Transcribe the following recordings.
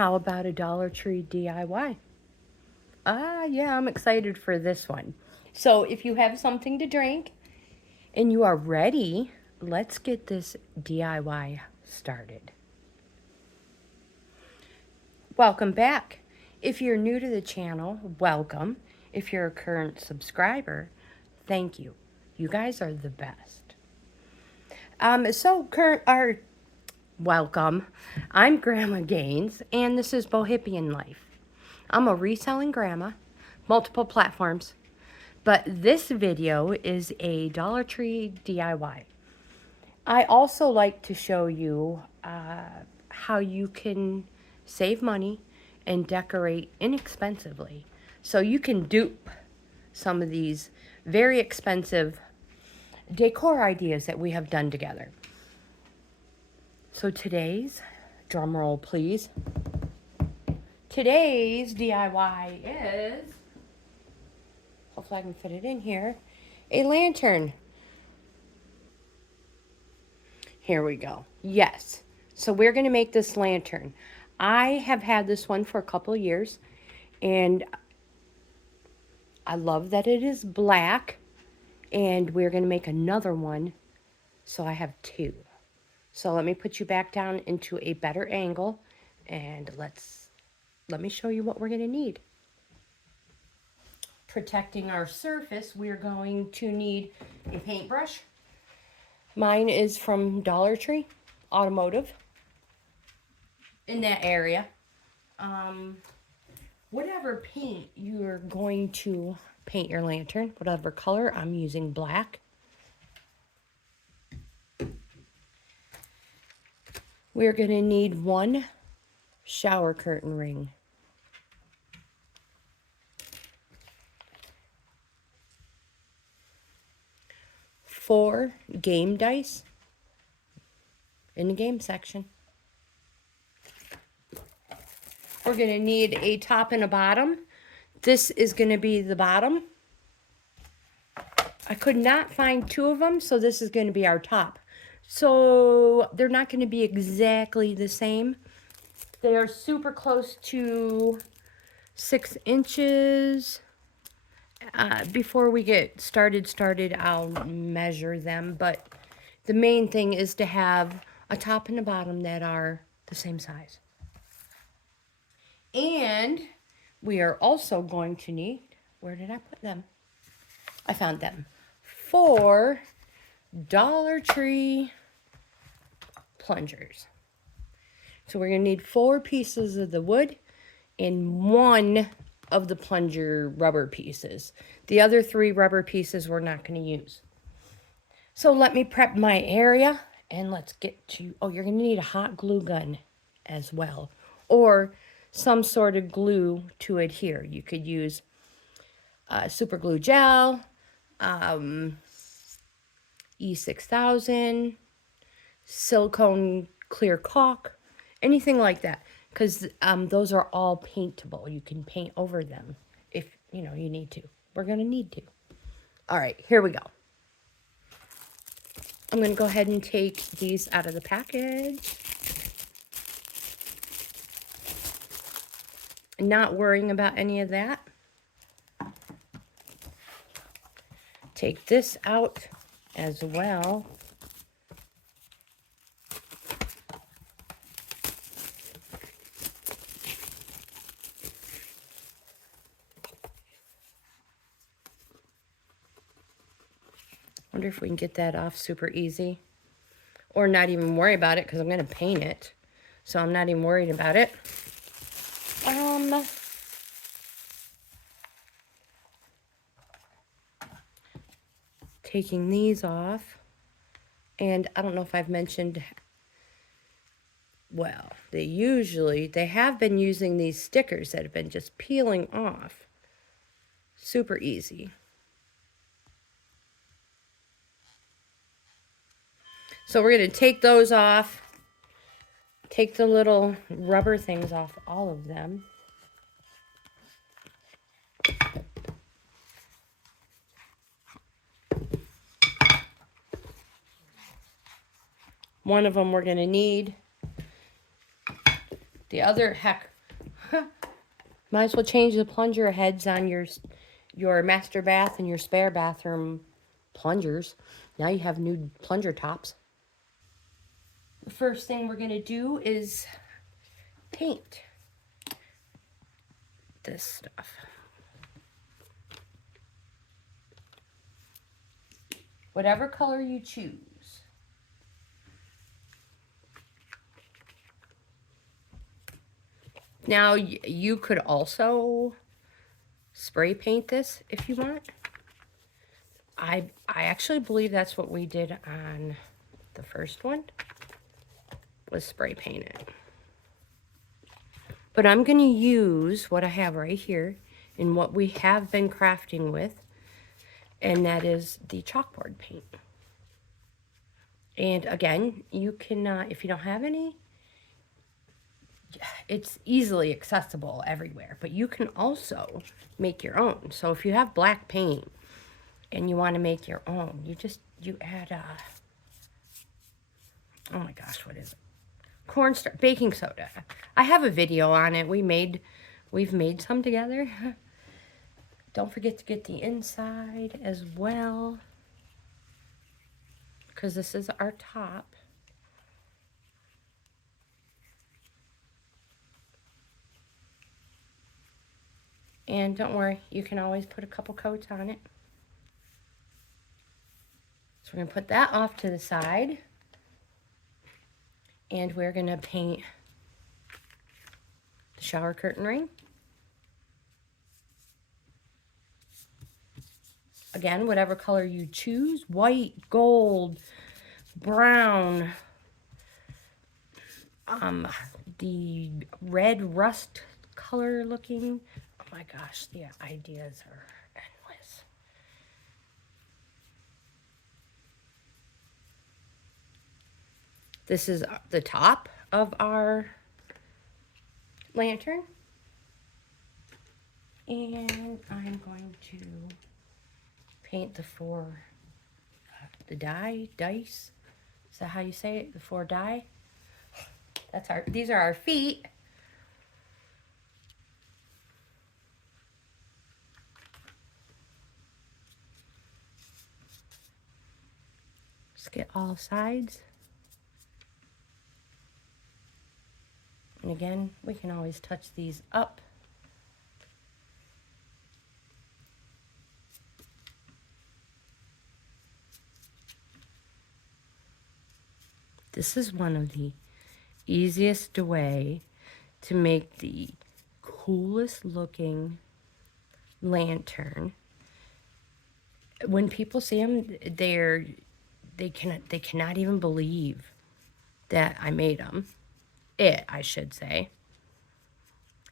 how about a Dollar Tree DIY? Yeah, I'm excited for this one. So if you have something to drink and you are ready, let's get this DIY started. Welcome back. If you're new to the channel, welcome. If you're a current subscriber, thank you. You guys are the best. Welcome. I'm Grandma GAINZ, and this is Bohippianlife. I'm a reselling grandma, multiple platforms, but this video is a Dollar Tree DIY. I also like to show you how you can save money and decorate inexpensively. So you can dupe some of these very expensive decor ideas that we have done together. So today's, drum roll please, today's DIY is, hopefully I can fit it in here, a lantern. Here we go. Yes. So we're going to make this lantern. I have had this one for a couple of years, and I love that it is black, and we're going to make another one, so I have two. So let me put you back down into a better angle, and let me show you what we're going to need. Protecting our surface, we're going to need a paintbrush. Mine is from Dollar Tree, automotive, in that area. Whatever paint you're going to paint your lantern, whatever color, I'm using black. We're going to need one shower curtain ring. Four game dice in the game section. We're going to need a top and a bottom. This is going to be the bottom. I could not find two of them, so this is going to be our top. So they're not going to be exactly the same. They are super close to 6 inches. Before we get started, I'll measure them, but the main thing is to have a top and a bottom that are the same size. And we are also going to need, where did I put them? I found them. 4 Dollar Tree plungers. So we're going to need 4 pieces of the wood and 1 of the plunger rubber pieces. The other 3 rubber pieces we're not going to use. So let me prep my area, and let's get to, oh, you're going to need a hot glue gun as well, or some sort of glue to adhere. You could use super glue gel, E6000, silicone clear caulk, anything like that, because those are all paintable. You can paint over them if you need to. We're going to need to. All right, here we go. I'm going to go ahead and take these out of the package. Not worrying about any of that. Take this out as well. Wonder if we can get that off super easy, or not even worry about it, because I'm going to paint it, so I'm not even worried about it. Taking these off, and I don't know if I've mentioned, well, they have been using these stickers that have been just peeling off. Super easy. So we're going to take those off, take the little rubber things off, all of them. One of them we're going to need. The other, heck, Might as well change the plunger heads on your master bath and your spare bathroom plungers. Now you have new plunger tops. The first thing we're going to do is paint this stuff. Whatever color you choose. Now, you could also spray paint this if you want. I actually believe that's what we did on the first one, was spray paint it. But I'm going to use what I have right here and what we have been crafting with, and that is the chalkboard paint. And again, you can, if you don't have any, it's easily accessible everywhere, but you can also make your own. So if you have black paint and you want to make your own, you add oh my gosh, what is it? Cornstarch, baking soda. I have a video on it. We've made some together. Don't forget to get the inside as well, because this is our top. And don't worry, you can always put a couple coats on it. So we're going to put that off to the side. And we're going to paint the shower curtain ring. Again, whatever color you choose. White, gold, brown. The red rust color looking. Oh my gosh, the ideas are endless. This is the top of our lantern. And I'm going to paint the dice. Is that how you say it? The 4 die? These are our feet. Just get all sides. And again, we can always touch these up. This is one of the easiest way to make the coolest looking lantern. When people see them, they cannot even believe that I made them. I should say.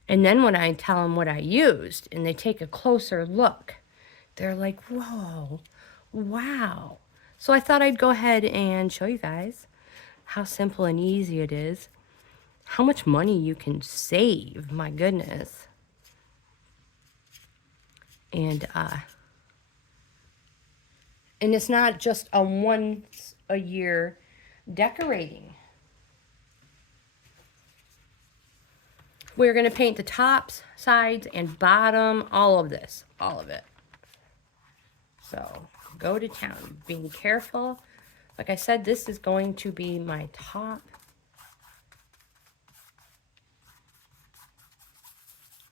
And then when I tell them what I used and they take a closer look, they're like, whoa, wow. So I thought I'd go ahead and show you guys how simple and easy it is. How much money you can save, my goodness. And it's not just a once a year decorating. We're going to paint the tops, sides, and bottom, all of this, all of it. So go to town, being careful. Like I said, this is going to be my top.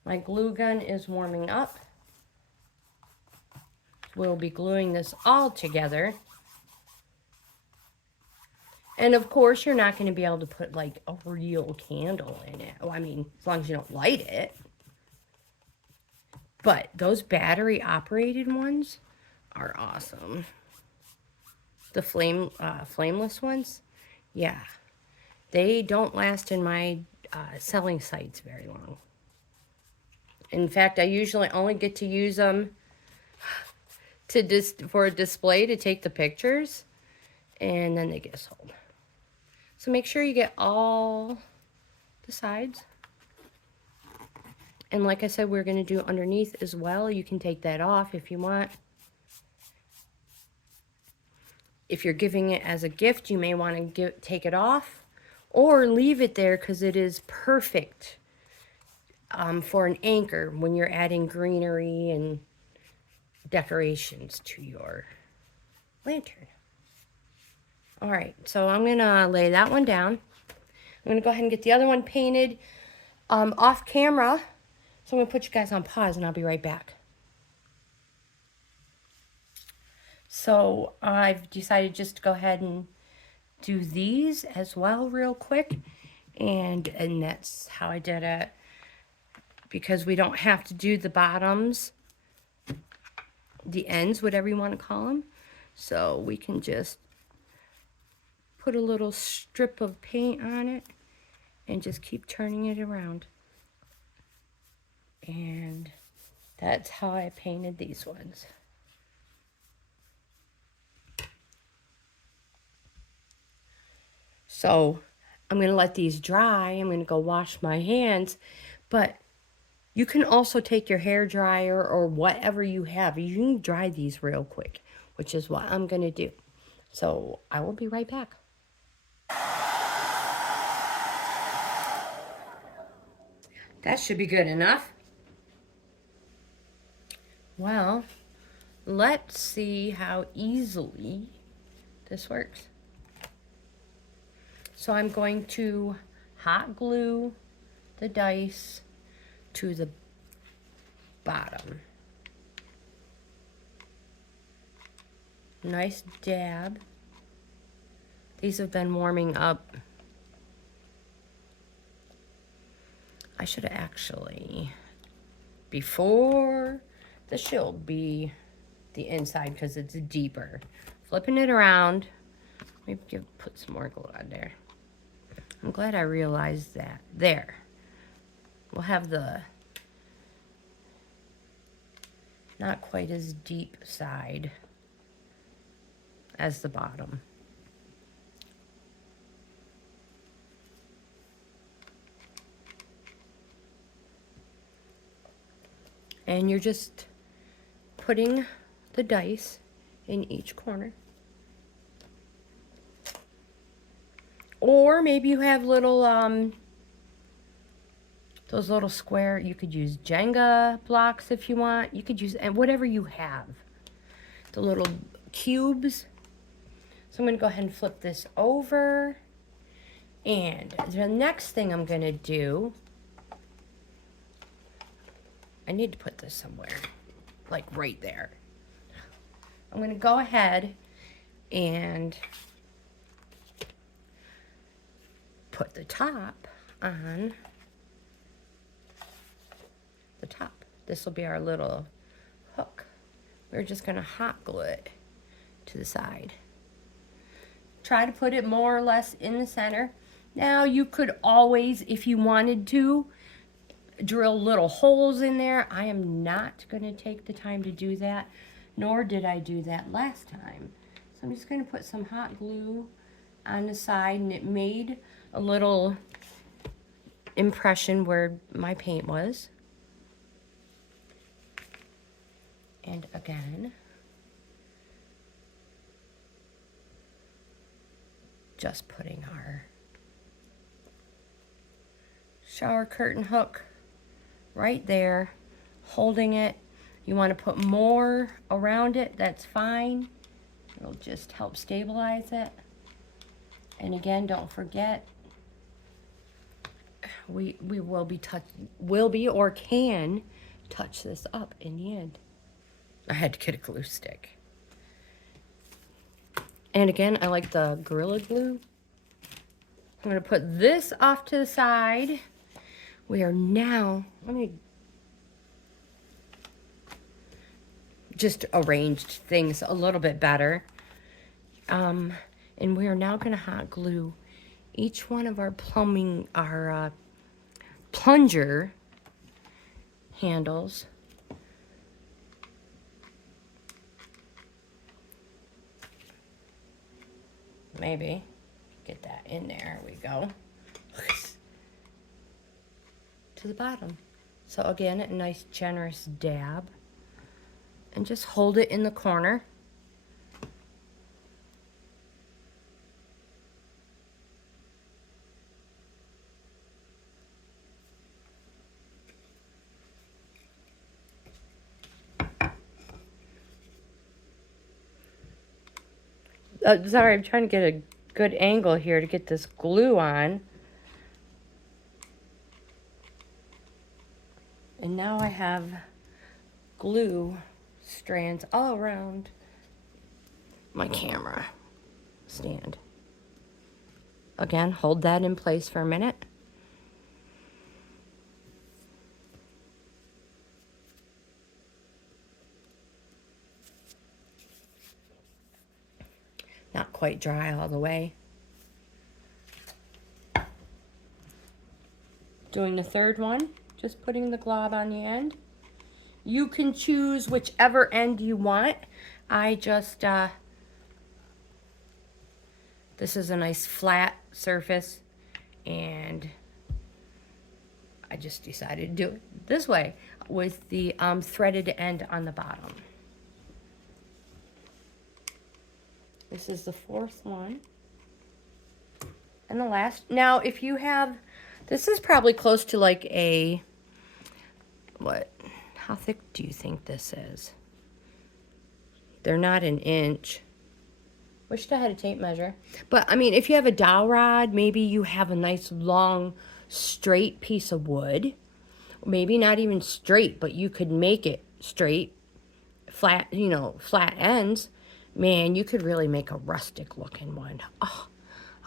My glue gun is warming up. We'll be gluing this all together. And of course, you're not going to be able to put like a real candle in it. Well, I mean, as long as you don't light it. But those battery operated ones are awesome. The flameless ones, yeah. They don't last in my selling sites very long. In fact, I usually only get to use them for a display to take the pictures. And then they get sold. So make sure you get all the sides. And like I said, we're going to do underneath as well. You can take that off if you want. If you're giving it as a gift, you may want to take it off or leave it there because it is perfect for an anchor when you're adding greenery and decorations to your lantern. All right, so I'm gonna lay that one down. I'm gonna go ahead and get the other one painted off camera. So I'm gonna put you guys on pause and I'll be right back. So I've decided just to go ahead and do these as well real quick. And that's how I did it. Because we don't have to do the bottoms, the ends, whatever you want to call them. So we can just put a little strip of paint on it and just keep turning it around. And that's how I painted these ones. So I'm going to let these dry. I'm going to go wash my hands. But you can also take your hair dryer or whatever you have. You can dry these real quick, which is what I'm going to do. So I will be right back. That should be good enough. Well, let's see how easily this works. So I'm going to hot glue the dice to the bottom. Nice dab. These have been warming up. I should have actually, before the shield, be the inside because it's deeper. Flipping it around. Maybe put some more glue on there. I'm glad I realized that. There. We'll have the not quite as deep side as the bottom. And you're just putting the dice in each corner. Or maybe you have little, those little square, you could use Jenga blocks if you want. You could use whatever you have. The little cubes. So I'm going to go ahead and flip this over. And the next thing I'm going to do, I need to put this somewhere, like right there. I'm going to go ahead and put the top on the top. This will be our little hook. We're just going to hot glue it to the side. Try to put it more or less in the center. Now you could always, if you wanted to, drill little holes in there. I am not going to take the time to do that, nor did I do that last time. So I'm just going to put some hot glue on the side, and it made a little impression where my paint was. And again, just putting our shower curtain hook right there, holding it. You want to put more around it, that's fine. It'll just help stabilize it. And again, don't forget, we will be or can touch this up in the end. I had to get a glue stick. And again, I like the Gorilla Glue. I'm going to put this off to the side. We are now, let me just arranged things a little bit better. And we are now going to hot glue each one of our plunger handles. Maybe get that in there. We go. To the bottom. So again, a nice generous dab. And just hold it in the corner. Sorry, I'm trying to get a good angle here to get this glue on. And now I have glue strands all around my camera stand. Again, hold that in place for a minute. Not quite dry all the way. Doing the third one, just putting the glob on the end. You can choose whichever end you want. I just, this is a nice flat surface, and I just decided to do it this way with the threaded end on the bottom. This is the fourth one. And the last. Now, if you have, this is probably close to like a, what, how thick do you think this is? They're not an inch. Wished I had a tape measure. But, I mean, if you have a dowel rod, maybe you have a nice long straight piece of wood. Maybe not even straight, but you could make it straight, flat, you know, flat ends. Man, you could really make a rustic looking one. Oh,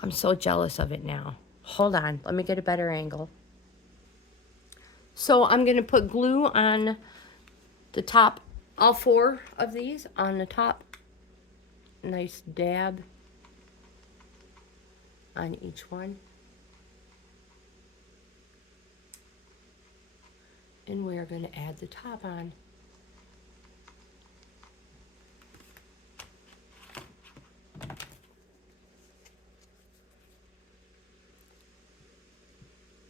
I'm so jealous of it now. Hold on, let me get a better angle. So I'm gonna put glue on the top, all four of these on the top. Nice dab on each one. And we're gonna add the top on.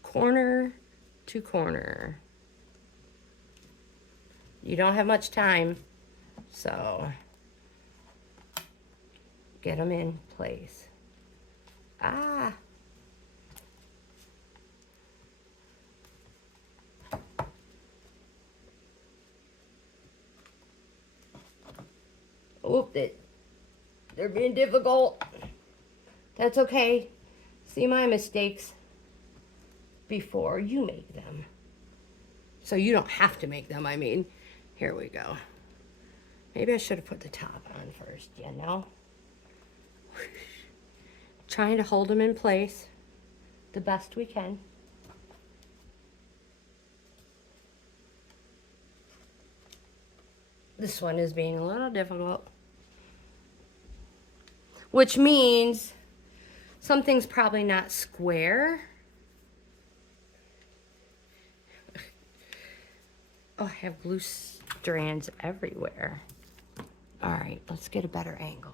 Corner to corner. You don't have much time, so get them in place. Ah. Oop, they're being difficult. That's okay. See my mistakes before you make them. So you don't have to make them, I mean. Here we go. Maybe I should have put the top on first, you know? Trying to hold them in place the best we can. This one is being a little difficult. Which means something's probably not square. Oh, I have glue strands everywhere. All right, let's get a better angle.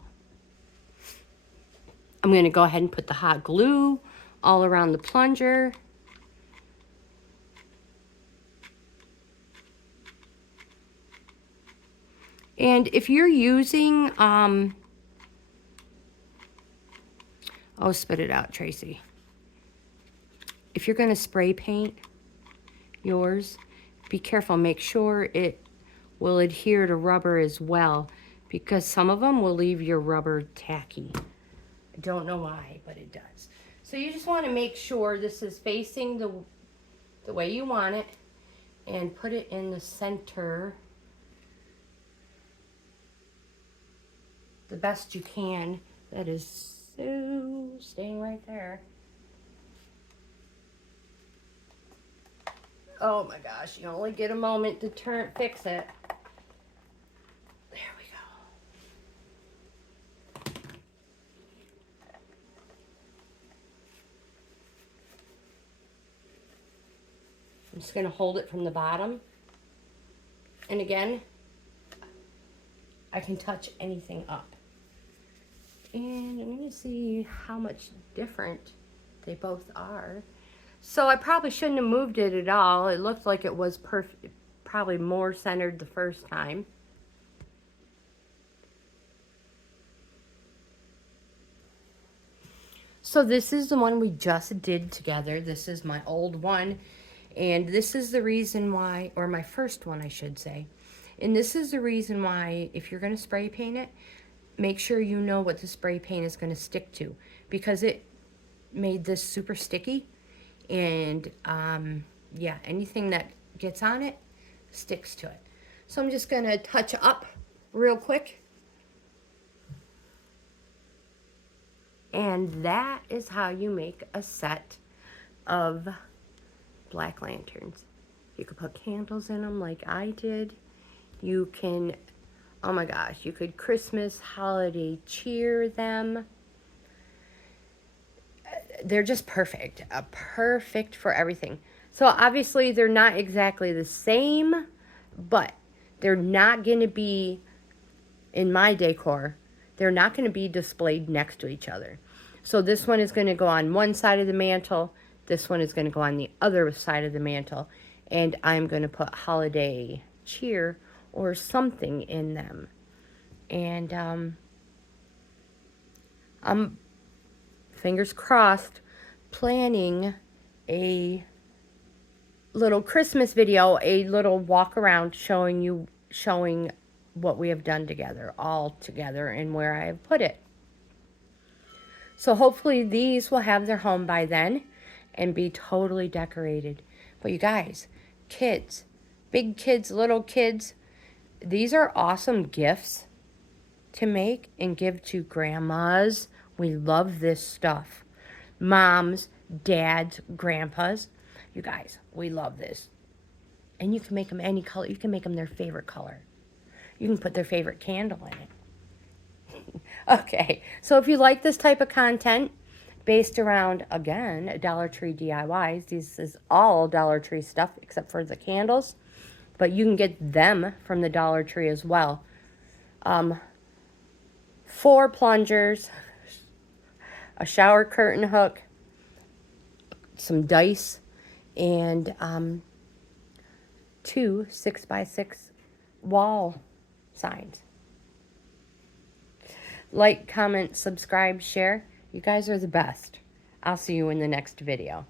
I'm going to go ahead and put the hot glue all around the plunger. And if you're using, oh, spit it out, Tracy. If you're going to spray paint yours, be careful. Make sure it will adhere to rubber as well, because some of them will leave your rubber tacky. I don't know why, but it does. So you just want to make sure this is facing the way you want it, and put it in the center the best you can. That is so staying right there. Oh my gosh, you only get a moment to fix it. There we go. I'm just going to hold it from the bottom. And again, I can touch anything up. And I'm going to see how much different they both are. So I probably shouldn't have moved it at all. It looked like it was perfect, probably more centered the first time. So this is the one we just did together. This is my old one. And this is the reason why, or my first one I should say. And this is the reason why, if you're going to spray paint it, make sure you know what the spray paint is going to stick to, because it made this super sticky, and yeah, anything that gets on it sticks to it. So I'm just going to touch up real quick. And that is how you make a set of black lanterns. You could put candles in them like I did. You can, oh my gosh, you could Christmas holiday cheer them. They're just perfect. Perfect for everything. So obviously they're not exactly the same, but they're not going to be, in my decor, they're not going to be displayed next to each other. So this one is going to go on one side of the mantle. This one is going to go on the other side of the mantle. And I'm going to put holiday cheer or something in them. And I'm, fingers crossed, planning a little Christmas video, a little walk around showing what we have done together, all together, and where I have put it. So hopefully these will have their home by then and be totally decorated. But you guys, kids, big kids, little kids, these are awesome gifts to make and give to grandmas. We love this stuff. Moms, dads, grandpas. You guys, we love this. And you can make them any color. You can make them their favorite color. You can put their favorite candle in it. Okay, so if you like this type of content based around, again, Dollar Tree DIYs, this is all Dollar Tree stuff except for the candles, but you can get them from the Dollar Tree as well. 4 plungers, a shower curtain hook, some dice, and 2 6x6 wall signs. Like, comment, subscribe, share. You guys are the best. I'll see you in the next video.